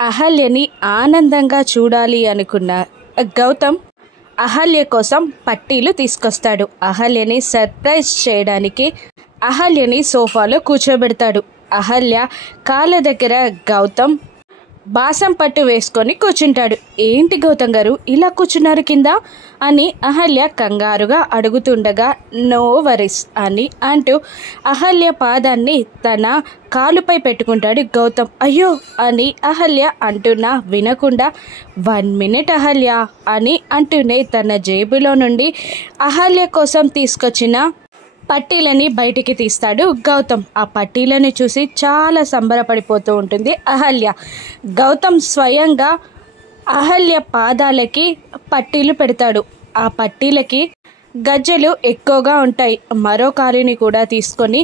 అహల్యని ఆనందంగా చూడాలి అనుకున్న గౌతమ్ అహల్య కోసం పట్టీలు తీసుకొస్తాడు. అహల్యని సర్ప్రైజ్ చేయడానికి అహల్యని సోఫాలో కూర్చోబెడతాడు. అహల్య కాళ్ళ దగ్గర గౌతమ్ బాసం పట్టు వేసుకొని కూర్చుంటాడు. ఏంటి గౌతమ్ గారు ఇలా కూర్చున్నారు కింద అని అహల్య కంగారుగా అడుగుతుండగా నో వరీస్ అని అంటూ అహల్య పాదాన్ని తన కాలుపై పెట్టుకుంటాడు గౌతమ్. అయ్యో అని అహల్య అంటున్నా వినకుండా 1 మినిట్ అహల్య అని అంటూనే తన జేబులో నుండి అహల్య కోసం తీసుకొచ్చిన పట్టీలని బయటికి తీస్తాడు గౌతమ్. ఆ పట్టీలను చూసి చాలా సంబరపడిపోతూ ఉంటుంది అహల్య. గౌతమ్ స్వయంగా అహల్య పాదాలకి పట్టీలు పెడతాడు. ఆ పట్టీలకి గజ్జెలు ఎక్కువగా ఉంటాయి. మరో కాలుని కూడా తీసుకొని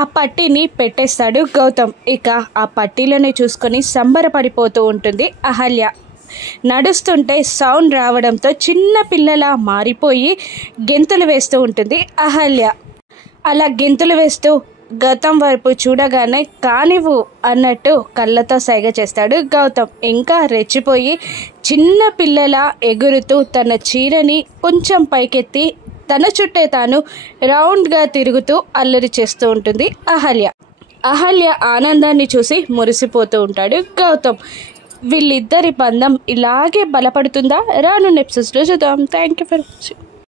ఆ పట్టీని పెట్టేస్తాడు గౌతమ్. ఇక ఆ పట్టీలను చూసుకొని సంబరపడిపోతూ ఉంటుంది అహల్య. నడుస్తుంటే సౌండ్ రావడంతో చిన్న పిల్లలా మారిపోయి గెంతులు వేస్తూ ఉంటుంది అహల్య. అలా గెంతులు వేస్తూ గౌతమ్ వైపు చూడగానే కానివ్వు అన్నట్టు కళ్ళతో సైగ చేస్తాడు గౌతమ్. ఇంకా రెచ్చిపోయి చిన్న పిల్లలా ఎగురుతూ తన చీరని కొంచెం పైకెత్తి తన చుట్టే తాను రౌండ్గా తిరుగుతూ అల్లరి చేస్తూ ఉంటుంది అహల్య. అహల్య ఆనందాన్ని చూసి మురిసిపోతూ ఉంటాడు గౌతమ్. వీళ్ళిద్దరి బంధం ఇలాగే బలపడుతుందా? రానున్న ఎపిసోడ్స్లో చూద్దాం. Thank you for watching.